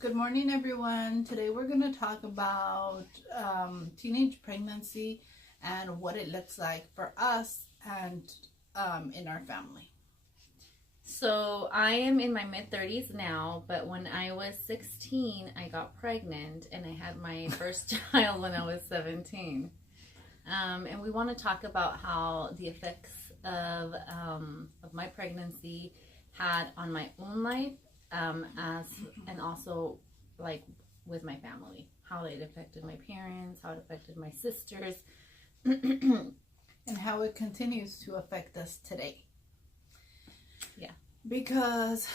Good morning, everyone. Today we're going to talk about teenage pregnancy and what it looks like for us and in our family. So I am in my mid 30s now, but when I was 16, I got pregnant and I had my first child when I was 17. And we want to talk about how the effects of my pregnancy had on my own life, and also like with my family, how it affected my parents, how it affected my sisters, and how it continues to affect us today. Yeah. Because,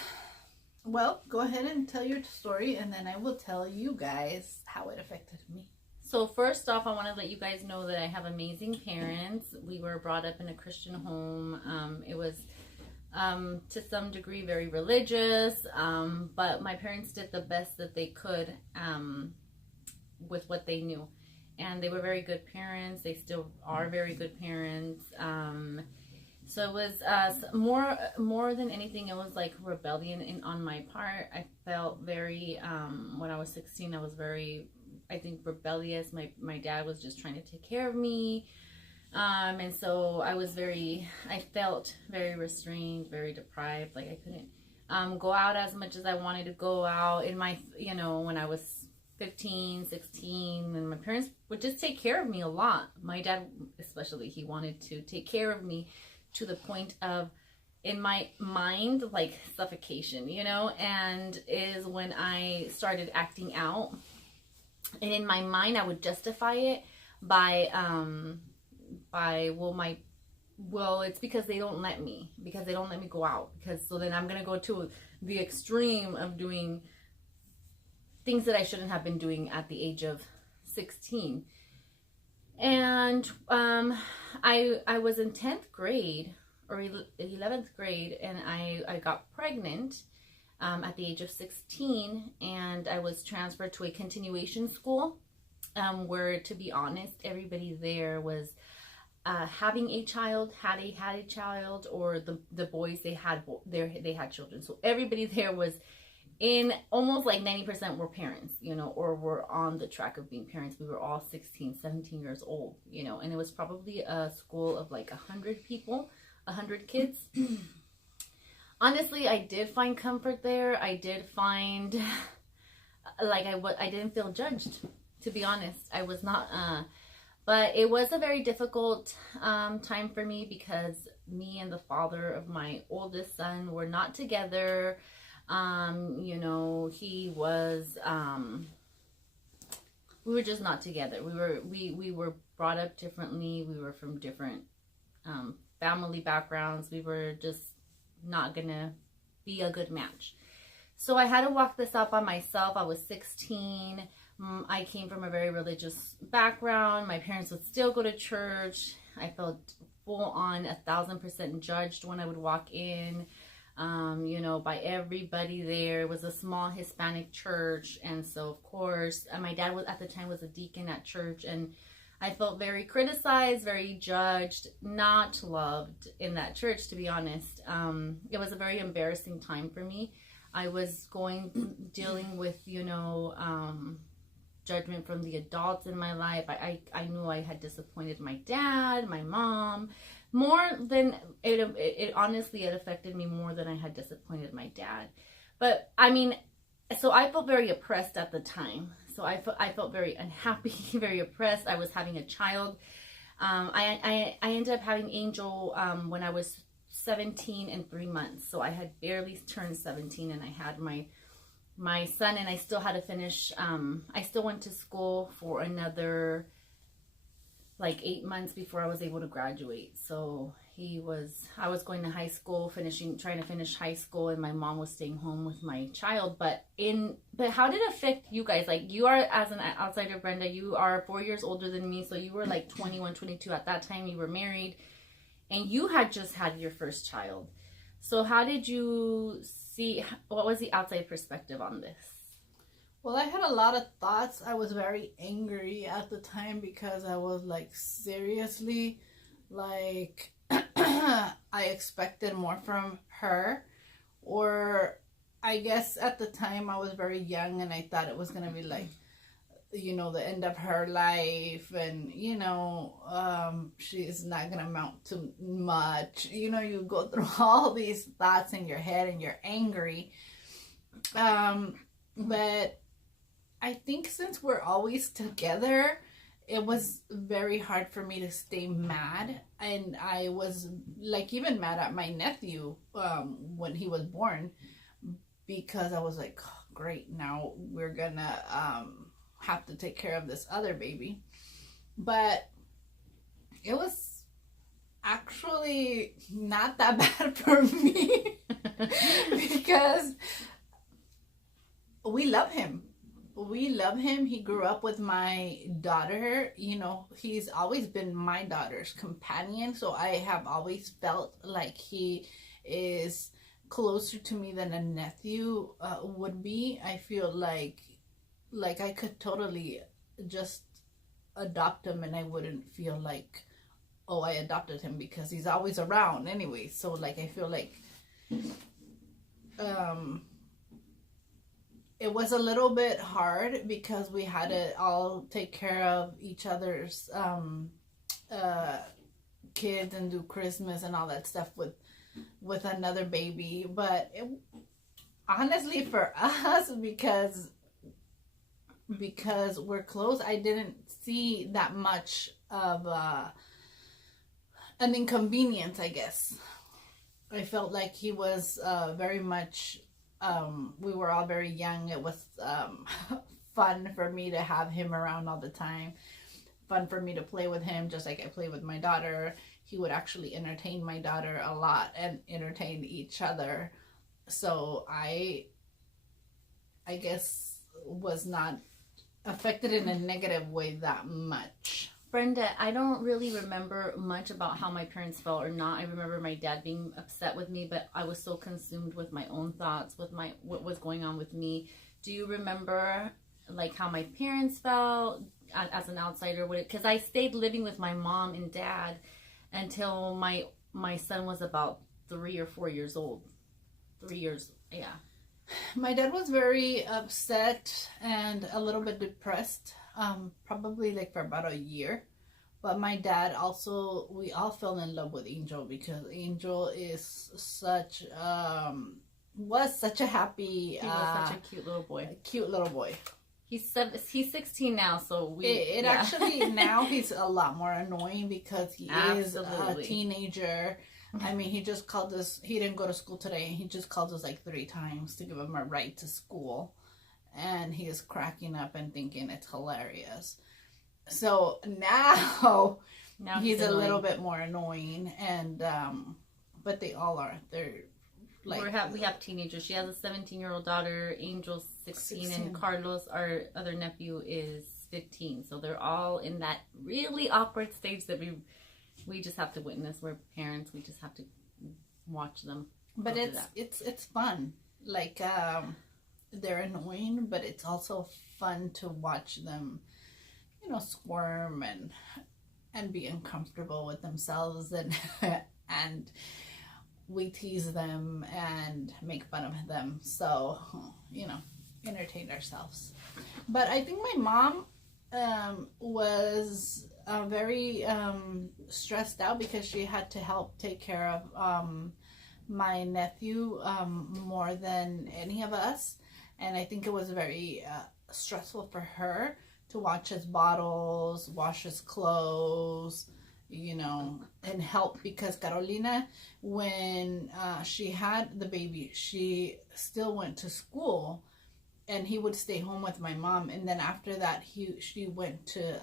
well, go ahead and tell your story, and then I will tell you guys how it affected me. So first off, I want to let you guys know that I have amazing parents. We were brought up in a Christian home. It was to some degree very religious, but my parents did the best that they could with what they knew. And they were very good parents. They still are very good parents. So it was more than anything, it was like rebellion on my part. I felt very, when I was 16, I was very, I think, rebellious. My dad was just trying to take care of me. And so I felt very restrained, very deprived. Like I couldn't go out as much as I wanted to go out in my, when I was 15, 16, and my parents would just take care of me a lot. My dad, especially, he wanted to take care of me to the point of, in my mind, like suffocation, and is when I started acting out. And in my mind, I would justify it by it's because they don't let me go out, so then I'm gonna go to the extreme of doing things that I shouldn't have been doing at the age of 16. And I was in 10th grade or 11th grade, and I got pregnant at the age of 16, and I was transferred to a continuation school where, to be honest, everybody there was having a child, had a child, or the boys they had children. So everybody there was in almost like 90% were parents, or were on the track of being parents. We were all 16, 17 years old, and it was probably a school of like 100 people, 100 kids. Honestly, I did find comfort there. I did find like I didn't feel judged, to be honest. I was not, but it was a very difficult time for me because me and the father of my oldest son were not together. He was, we were just not together. We were brought up differently. We were from different family backgrounds. We were just not gonna be a good match. So I had to walk this out by myself. I was 16. I came from a very religious background. My parents would still go to church. I felt full on 1,000% judged when I would walk in. By everybody there. It was a small Hispanic church, and so of course, my dad was at the time a deacon at church, and I felt very criticized, very judged, not loved in that church, to be honest. It was a very embarrassing time for me. I was dealing with, judgment from the adults in my life. I knew I had disappointed my dad, my mom, more than it honestly, it affected me more than I had disappointed my dad. But I mean, so I felt very oppressed at the time. So I felt very unhappy, very oppressed. I was having a child. I ended up having Angel when I was 17 and 3 months. So I had barely turned 17, and I had my son, and I still had to finish. I still went to school for another like 8 months before I was able to graduate. So I was going to high school, trying to finish high school, and my mom was staying home with my child. But how did it affect you guys? Like, you are, as an outsider, Brenda, you are 4 years older than me. So you were like 21, 22 at that time. You were married, and you had just had your first child. So how did you see, what was the outside perspective on this? Well, I had a lot of thoughts. I was very angry at the time because I was like, seriously, like, I expected more from her, or I guess at the time I was very young and I thought it was going to be like, the end of her life, and she's not gonna amount to much. You go through all these thoughts in your head and you're angry. But I think since we're always together, it was very hard for me to stay mad. And I was like even mad at my nephew when he was born, because I was like, oh, great, now we're gonna have to take care of this other baby. But it was actually not that bad for me because we love him. He grew up with my daughter. He's always been my daughter's companion, so I have always felt like he is closer to me than a nephew would be. I feel like I could totally just adopt him and I wouldn't feel like, oh, I adopted him, because he's always around anyway. So like I feel like it was a little bit hard because we had to all take care of each other's kids and do Christmas and all that stuff with another baby. But honestly, for us, because we're close, I didn't see that much of an inconvenience, I guess. I felt like he was very much, we were all very young. It was fun for me to have him around all the time. Fun for me to play with him, just like I play with my daughter. He would actually entertain my daughter a lot and entertain each other. So I guess was not affected in a negative way that much. Brenda, I don't really remember much about how my parents felt or not. I remember my dad being upset with me, but I was so consumed with my own thoughts, with what was going on with me. Do you remember like how my parents felt as an outsider? Because I stayed living with my mom and dad until my son was about 3 or 4 years old. 3 years, yeah. My dad was very upset and a little bit depressed, probably like for about a year. But my dad also, we all fell in love with Angel because Angel is was such a happy, he was such a cute little boy. Cute little boy. He's 16 now, so actually now he's a lot more annoying because he is a teenager. I mean, he just called us, he didn't go to school today, and he just called us like 3 times to give him a ride to school. And he is cracking up and thinking it's hilarious. So now he's a little bit more annoying, and but they all are. They're like, we have teenagers. She has a 17-year-old daughter, Angel's 16, and Carlos, our other nephew, is 15. So they're all in that really awkward stage that we just have to witness. We're parents. We just have to watch them. But it's fun. Like they're annoying, but it's also fun to watch them, squirm and be uncomfortable with themselves, and and we tease them and make fun of them. So, entertain ourselves. But I think my mom was very stressed out because she had to help take care of my nephew more than any of us. And I think it was very stressful for her to watch his bottles, wash his clothes, and help, because Carolina, when she had the baby, she still went to school and he would stay home with my mom. And then after that, she went to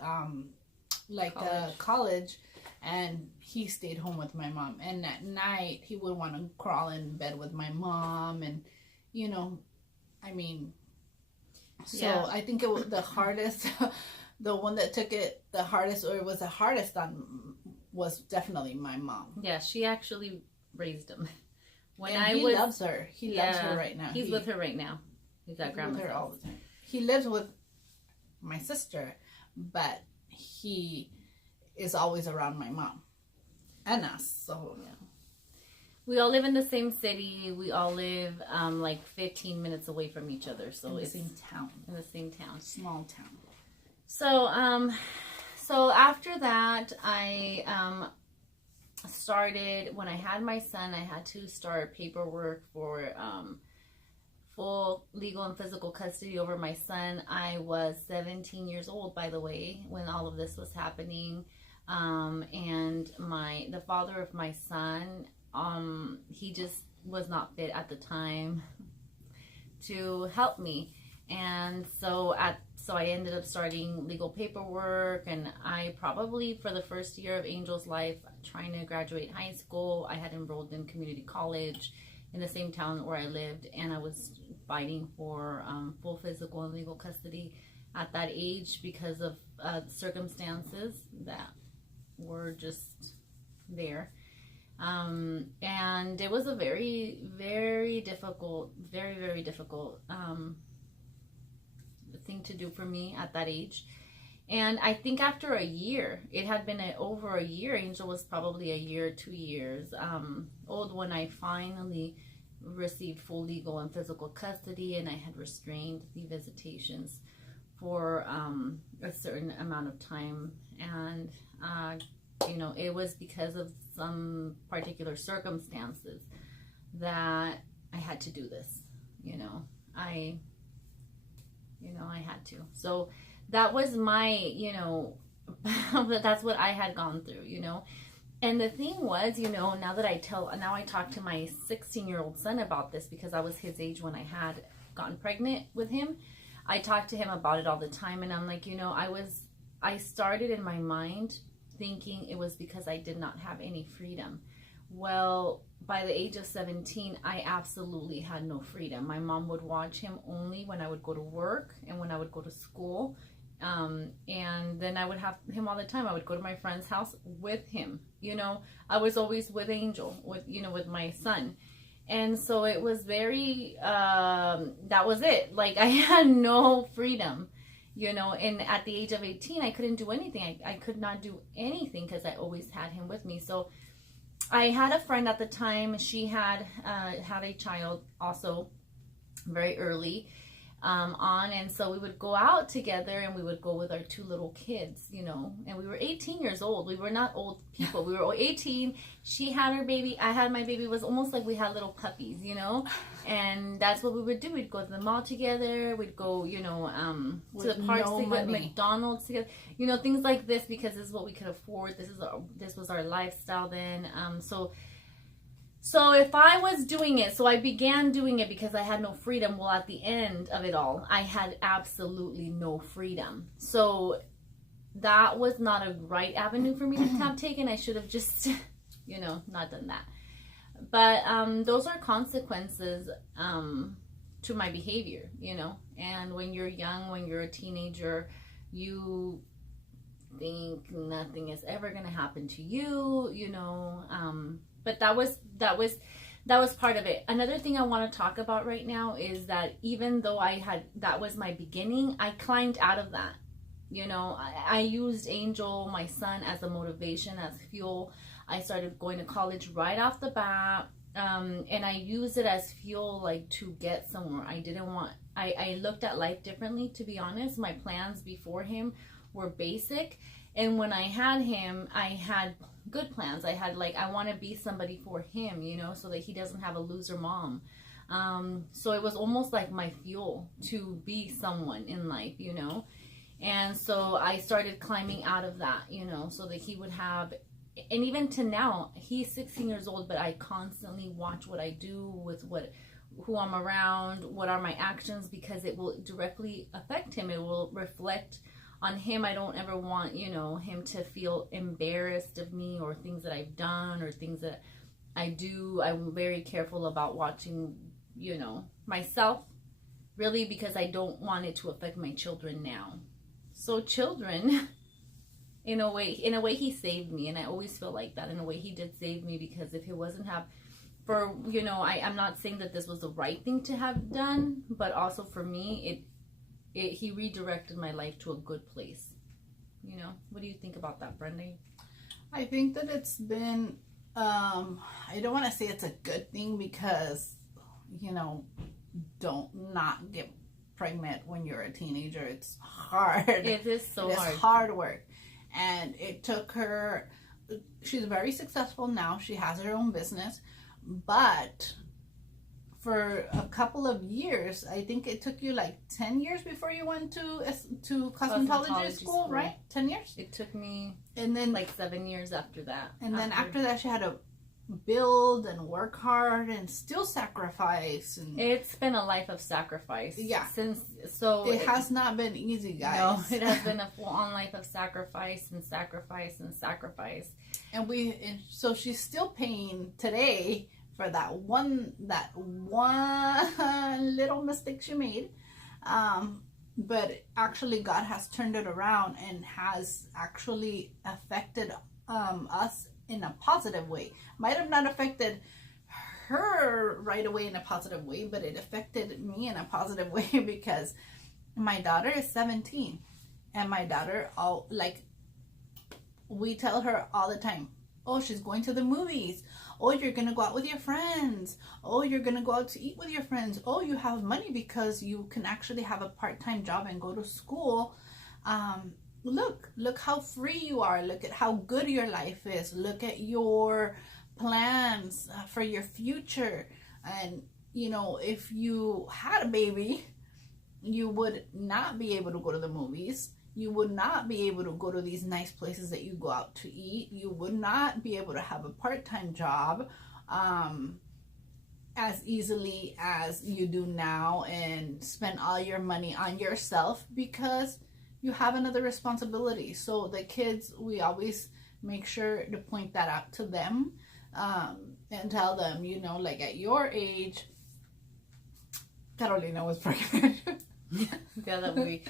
college, and he stayed home with my mom. And at night he would want to crawl in bed with my mom, and I think it was the hardest. The one that took it the hardest, or it was the hardest on, was definitely my mom. Yeah, she actually raised him. He loves her. He loves her right now. He's with her right now. He's at grandma's with her house all the time. He lives with my sister, but he is always around my mom and us. So yeah. we all live in the same city. We all live like 15 minutes away from each other. So in the it's same town. in the same town. Small town. So after that, I started, when I had my son, I had to start paperwork for full legal and physical custody over my son. I was 17 years old, by the way, when all of this was happening. And the father of my son, he just was not fit at the time to help me. And so I ended up starting legal paperwork, and I probably, for the first year of Angel's life, trying to graduate high school, I had enrolled in community college in the same town where I lived, and I was fighting for full physical and legal custody at that age because of circumstances that were just there. And it was a very, very difficult, very difficult thing to do for me at that age. And I think after a year, it had been over a year, Angel was probably a year, 2 years old, when I finally received full legal and physical custody, and I had restrained the visitations for a certain amount of time. And you know, it was because of some particular circumstances that I had to do this. I had to. So that was my, that's what I had gone through, And the thing was, now I talk to my 16-year-old son about this, because I was his age when I had gotten pregnant with him. I talked to him about it all the time, and I'm like, I started in my mind thinking it was because I did not have any freedom. Well, by the age of 17, I absolutely had no freedom. My mom would watch him only when I would go to work and when I would go to school. And then I would have him all the time. I would go to my friend's house with him. I was always with Angel, with my son. And so it was very, that was it. Like, I had no freedom, and at the age of 18, I couldn't do anything. I could not do anything because I always had him with me. So I had a friend at the time. She had had a child also very early on, and so we would go out together, and we would go with our 2 little kids, and we were 18 years old. We were not old people. We were 18. She had her baby. I had my baby. It was almost like we had little puppies, and that's what we would do. We'd go to the mall together. We'd go, to the parks together, McDonald's together, things like this, because this is what we could afford. This was our lifestyle then. So if I was doing it, so I began doing it because I had no freedom. Well, at the end of it all, I had absolutely no freedom. So that was not a right avenue for me to have taken. I should have just, not done that. But those are consequences to my behavior, And when you're young, when you're a teenager, you think nothing is ever going to happen to you, But that was part of it. Another thing I want to talk about right now is that even though that was my beginning, I climbed out of that. I used Angel, my son, as a motivation, as fuel. I started going to college right off the bat. And I used it as fuel, like, to get somewhere. I looked at life differently, to be honest. My plans before him were basic. And when I had him, I had good plans. I had, I want to be somebody for him, so that he doesn't have a loser mom. So it was almost like my fuel to be someone in life, And so I started climbing out of that, so that he would have, and even to now, he's 16 years old, but I constantly watch what I do with who I'm around, what are my actions, because it will directly affect him. It will reflect on him. I don't ever want, him to feel embarrassed of me or things that I've done or things that I do. I'm very careful about watching, myself, really, because I don't want it to affect my children now. So children, in a way, he saved me, and I always feel like that. In a way, he did save me, because if it wasn't I'm not saying that this was the right thing to have done, but also for me, he redirected my life to a good place. What do you think about that, Brenda? I think that it's been I don't want to say it's a good thing because, don't not get pregnant when you're a teenager. It's hard. It is so hard. It's hard work. And it took her, she's very successful now. She has her own business. But for a couple of years, I think it took you like 10 years before you went to cosmetology school, right? 10 years? It took me and then like 7 years after that. And then after that, she had to build and work hard and still sacrifice. And it's been a life of sacrifice. Yeah. It has not been easy, guys. No, it has been a full-on life of sacrifice and sacrifice and sacrifice. And so she's still paying today for that one little mistake she made. But actually God has turned it around and has actually affected us in a positive way. Might have not affected her right away in a positive way, but it affected me in a positive way because my daughter is 17 and my daughter, we tell her all the time, oh, she's going to the movies. Oh, you're going to go out with your friends. Oh, you're going to go out to eat with your friends. Oh, you have money because you can actually have a part-time job and go to school. Look how free you are. Look at how good your life is. Look at your plans for your future. And, if you had a baby, you would not be able to go to the movies. You would not be able to go to these nice places that you go out to eat. You would not be able to have a part-time job as easily as you do now and spend all your money on yourself because you have another responsibility. So the kids, we always make sure to point that out to them and tell them, like at your age, Carolina was pregnant. Yeah, that we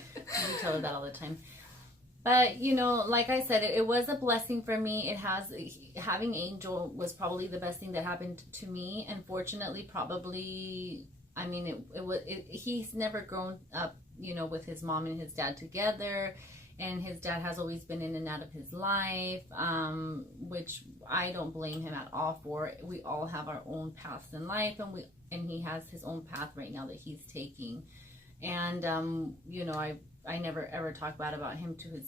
tell her that all the time. But like I said, it was a blessing for me. Having Angel was probably the best thing that happened to me. Unfortunately, probably, I mean, he's never grown up, with his mom and his dad together, and his dad has always been in and out of his life, which I don't blame him at all for. We all have our own paths in life, and he has his own path right now that he's taking. And I never ever talk bad about him to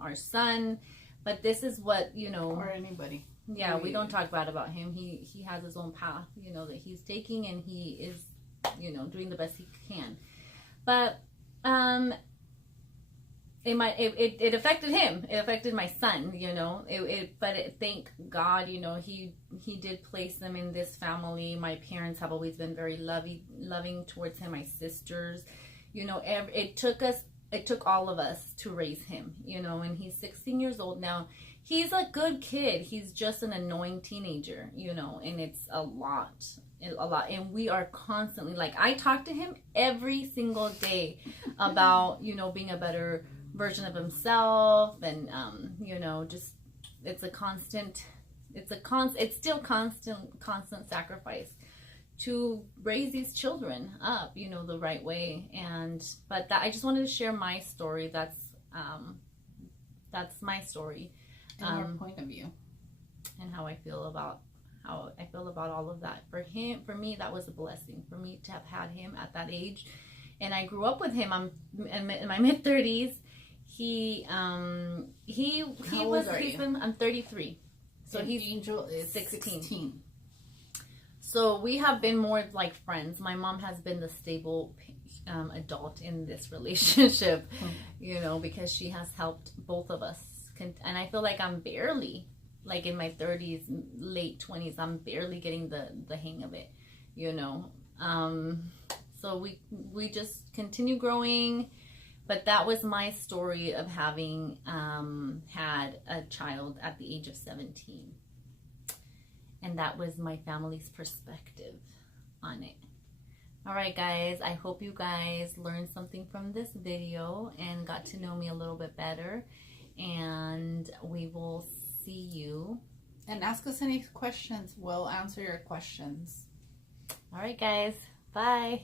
our son, but this is what or anybody. Yeah, we don't talk bad about him. He has his own path, that he's taking, and he is doing the best he can. But it affected him. It affected my son. Thank God, he did place them in this family. My parents have always been very loving towards him. My sisters, it took all of us to raise him. And he's 16 years old now. He's a good kid. He's just an annoying teenager. And it's a lot. And we are constantly, I talk to him every single day about being a better version of himself, and just it's still constant sacrifice to raise these children up the right way. But I just wanted to share my story. That's my story, and your point of view, and how I feel about all of that. For me, that was a blessing for me to have had him at that age. And I grew up with him. I'm in my mid-30s. I'm 33. So and he's Angel is 16. So we have been more like friends. My mom has been the stable adult in this relationship, because she has helped both of us. And I feel like I'm barely, in my 30s, late 20s, I'm barely getting the hang of it, So we just continue growing. But that was my story of having had a child at the age of 17. And that was my family's perspective on it. All right, guys. I hope you guys learned something from this video and got to know me a little bit better. And we will see you. And ask us any questions. We'll answer your questions. All right, guys. Bye.